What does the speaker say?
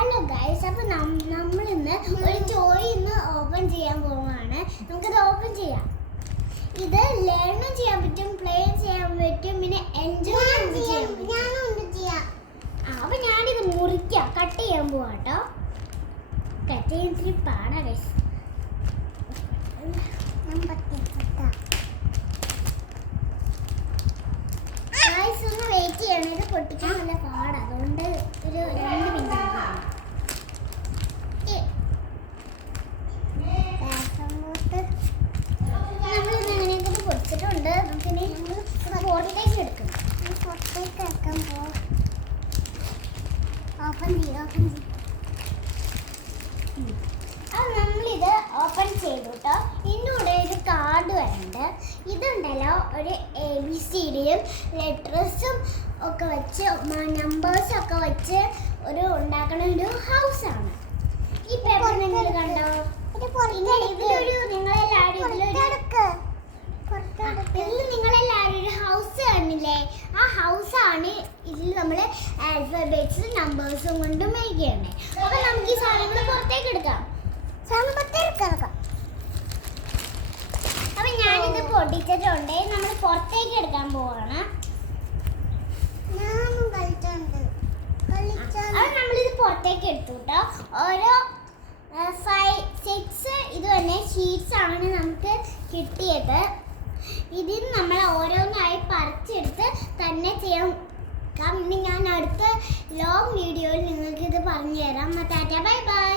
Hello guys, അപ്പോൾ നമ്മൾ ഇന്ന് ഒരു ടോയ് ഇന്ന് ഓപ്പൺ ചെയ്യാൻ പോവുകയാണ്. നമുക്കത് ഓപ്പൺ ചെയ്യാം. ഇത് ലേണും ചെയ്യാൻ പറ്റും, പ്ലേ ചെയ്യാൻ പറ്റും, പിന്നെ എൻജോയ് ചെയ്യാൻ പറ്റും. അപ്പോൾ ഞാനിത് മുറിക്കാം, കട്ട് ചെയ്യാൻ പോവാം കേട്ടോ. കട്ട് ചെയ്യാൻ ഇത്തിരി പാടാ ഗൈസ്. ഗൈസ് ഒന്ന് വെയിറ്റ് ചെയ്യണം, ഇത് പൊട്ടിക്കാൻ നല്ല പാടാ. അതുകൊണ്ട് ഒരു 2 മിനിറ്റ് നമ്മളിത് അങ്ങനെയൊക്കെ പൊടിച്ചിട്ടുണ്ട്. നമുക്കിനി പുറത്തേക്ക് എടുക്കണം. പുറത്തേക്ക് എടുക്കുമ്പോൾ ഓപ്പൺ ചെയ്ത് അത് നമ്മളിത് ഓപ്പൺ ചെയ്തു കേട്ടോ. ഇതിൻ്റെ കൂടെ ഒരു കാർഡ് വരുന്നുണ്ട്. ഇതുണ്ടല്ലോ ഒരു ABCDയും ലെറ്റേഴ്സും ഒക്കെ വെച്ച് നമ്പേഴ്സൊക്കെ വെച്ച് ഒരു ഉണ്ടാക്കുന്ന ഒരു ഹൗസാണ്. ഈ പേപ്പർ നിങ്ങൾ കണ്ടോ? ഇതിലൊരു നിങ്ങളെല്ലാവരും ഒരു ഹൗസ് കാണില്ലേ? ആ ഹൗസാണ് ഇതിൽ നമ്മൾ ആൽഫബറ്റ്സും നമ്പേഴ്സും കൊണ്ട് മേക്ക് ചെയ്യണേ. അപ്പൊ നമുക്ക് ഈ സാധനങ്ങൾ പുറത്തേക്ക് എടുക്കാം. അപ്പൊ ഞാനിത് പൊട്ടിച്ചിട്ടുണ്ട്. നമ്മൾ പുറത്തേക്ക് എടുക്കാൻ പോവാണ്. അത് നമ്മളിത് പുറത്തേക്ക് എടുത്തു കേട്ടോ. ഓരോ 5, 6 ഇത് തന്നെ ഷീറ്റ്സ് ആണ് നമുക്ക് കിട്ടിയത്. ഇതിൽ നമ്മൾ ഓരോന്നായി പറിച്ചെടുത്ത് തന്നെ ചെയ്യാം. ഞാൻ അടുത്ത ലോങ് വീഡിയോയിൽ നിങ്ങൾക്ക് ഇത് പറഞ്ഞു തരാം. Tata, bye bye.